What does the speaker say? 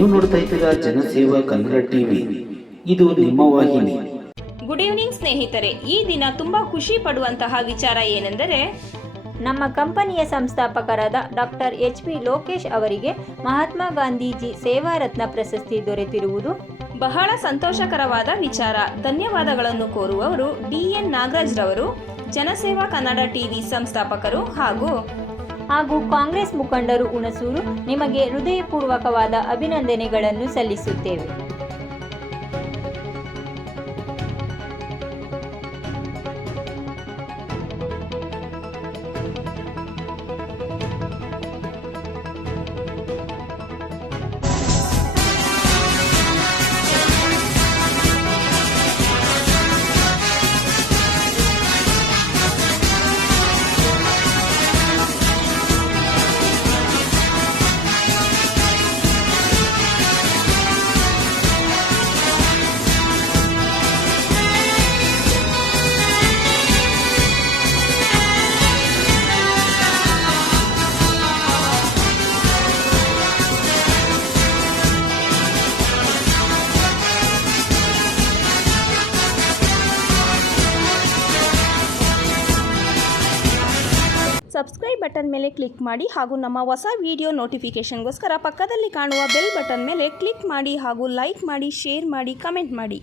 ನೀವು ನೋಡ್ತಾ ಇದ್ದೀರಾ ಜನಸೇವಾ ಕನ್ನಡ ಟಿವಿ, ಇದು ನಿಮ್ಮ ವಾಹಿನಿ. ಗುಡ್ ಈವ್ನಿಂಗ್ ಸ್ನೇಹಿತರೆ. ಈ ದಿನ ತುಂಬಾ ಖುಷಿ ಪಡುವಂತಹ ವಿಚಾರ ಏನೆಂದರೆ, ನಮ್ಮ ಕಂಪನಿಯ ಸಂಸ್ಥಾಪಕರಾದ ಡಾಕ್ಟರ್ HP ಲೋಕೇಶ್ ಅವರಿಗೆ ಮಹಾತ್ಮ ಗಾಂಧೀಜಿ ಸೇವಾ ರತ್ನ ಪ್ರಶಸ್ತಿ ದೊರೆತಿರುವುದು ಬಹಳ ಸಂತೋಷಕರವಾದ ವಿಚಾರ. ಧನ್ಯವಾದಗಳನ್ನು ಕೋರುವವರು DN ನಾಗರಾಜ್ ರವರು, ಜನಸೇವಾ ಕನ್ನಡ ಟಿವಿ ಸಂಸ್ಥಾಪಕರು ಹಾಗೂ ಕಾಂಗ್ರೆಸ್ ಮುಖಂಡರು ಹುಣಸೂರು. ನಿಮಗೆ ಹೃದಯಪೂರ್ವಕವಾದ ಅಭಿನಂದನೆಗಳನ್ನು ಸಲ್ಲಿಸುತ್ತೇವೆ. ಸಬ್ಸ್ಕ್ರೈಬ್ ಬಟನ್ ಮೇಲೆ ಕ್ಲಿಕ್ ಮಾಡಿ ಹಾಗೂ ನಮ್ಮ ಹೊಸ ವಿಡಿಯೋ ನೋಟಿಫಿಕೇಷನ್ಗೋಸ್ಕರ ಪಕ್ಕದಲ್ಲಿ ಕಾಣುವ ಬೆಲ್ ಬಟನ್ ಮೇಲೆ ಕ್ಲಿಕ್ ಮಾಡಿ ಹಾಗೂ ಲೈಕ್ ಮಾಡಿ, ಶೇರ್ ಮಾಡಿ, ಕಮೆಂಟ್ ಮಾಡಿ.